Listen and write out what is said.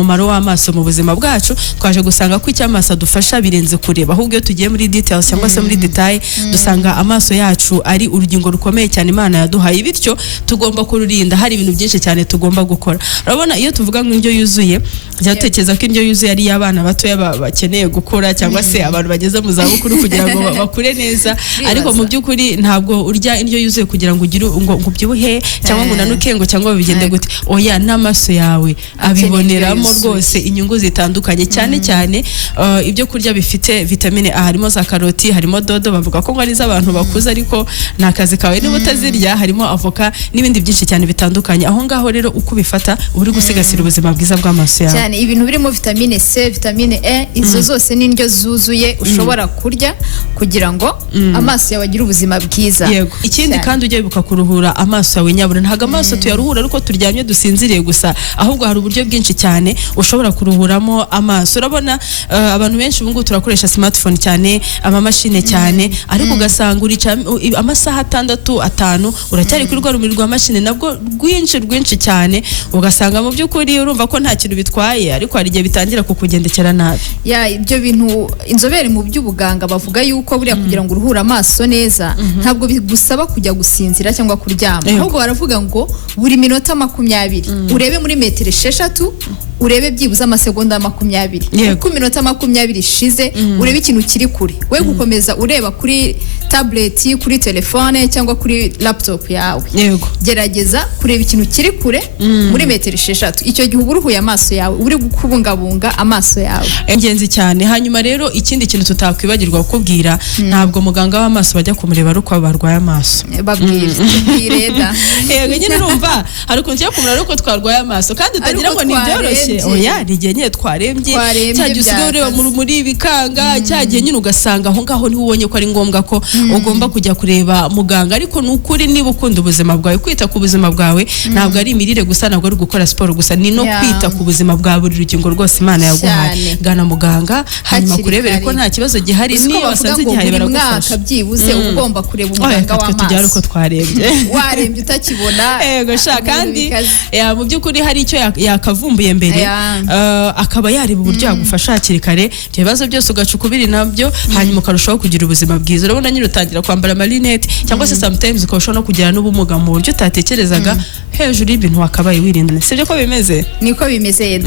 umumaro w'amaso mu buzima bwacu twaje gusanga ko icyamaso dufasha birenze kureba ahubwo iyo tugiye muri details cyangwa se muri detail dusanga amaso yacu ari urugingo rukomeye cyane Imana yaduhaye bityo tugomba kururinda hari ibintu byinshi cyane tugomba gukora urabona iyo tuvuga ngo indyo yuzuye byatekereza ko indyo yuzuye ari y'abana batoya bakeneye gukora cyangwa se abantu bageze mu za bukuru kugira ngo bakure neza ariko mu by'ukuri ntabwo urya indyo yuzuye kugira ngo ugire ngo ubyibuhe cyangwa ngo unanuke ngo cyangwa bigende gute oya n'amaso yawe abiboneramo rwose inyungu zitandukanye cyane cyane ibyo kurya bifite vitamine A harimo za karoti harimo dodo bavuga ko ngo ari z'abantu bakuze ariko nakazi kawe niba utazirya harimo avoka n'ibindi byinshi cyane bitandukanye aho ngaho rero uko bifata uri gusigasira ubuzima bwiza bw'amaso yawe cyane ibintu birimo vitamine C vitamine E izo zose n'indyo zuzuye ushobora kurya kugira ngo amaso yawe agire ubuzima bwiza yego ikindi kandi ujye bibuka kuruhura amaso yawe nyabura ntago amaso tuyaruhura ariko turyamye dusinziriye gusa ahubwo hari uburyo bwinshi cyane ushobora kuruhuramo amaso urabona abantu benshi ubu ngubu turakoresha smartphone cyane amamashine cyane ariko ugasanga urica amasaha 6-5 uracyari kuri rwa rumuri rwa mashine nabwo rwinshi cyane ugasanga mu by'ukuri urumva ko nta kintu bitwaye ariko hari igihe bitangira kukugendekera nabi ya ibyo bintu inzobere mu by'ubuganga bavuga yuko buriya kugira ngo uruhure amaso neza ntabwo bigusaba kujya gusinzira cyangwa kuryama ahubwo baravuga ngo buri minota 20 urebe muri metero 6 urebe byibuze amasegonda 20 uko minota 20 ishize urebe ikintu kiri kure we gukomeza ureba kuri tablet kuri telefone cyangwa kuri laptop yawe gerageza kureba ikintu kiri kure muri metero 6 icyo gihe uburuhuye amaso yawe uri gukubungabunga amaso yawe ingenzi cyane hanyuma rero ikindi kintu tutakwibagirwa kukubwira ntabwo muganga w'amaso bajya kumureba ruko barwaye amaso babwireda yego nyine urumva hari ukuntu cyo kumureba ruko twarwaye amaso kandi utagira ngo ni byoroshye oya rigiye nyine twarembye cyagiye usigaye ureba muri bikanga cyagiye nyine ugasanga aho ngaho niho ubonye ko ari ngombwa ko ugomba kujya kureba muganga ariko nukuri niba ukunda ubuzima bwawe kwita ku buzima bwawe ntabwo ari imirire gusa ntabwo ari gukora siporo gusa ni no kwita ku buzima bwa buri rugingo rwose Imana yaguhaye gana muganga hanyuma kurebera ko nta kibazo gihari niyo basanze gihari baragufasha byibuze ugomba kureba umuganga w'amaso tujya uko twarembye warembye utakibona yego sha kandi mu by'ukuri hari icyo yakavumbuye mbere akaba yareba uburyo yagufasha hakiri kare ibyo bibazo byose ugacukubiri nabyo hanyuma ukarushaho kugira ubuzima bwiza urabona nyine utangira kwambara amarinete cyangwa se sometimes ukarushaho no kugira n'ubumuga mu buryo utatekerezaga hejuru y'ibintu wakabaye wirinda sibyo ko bimeze niko bimeze yeda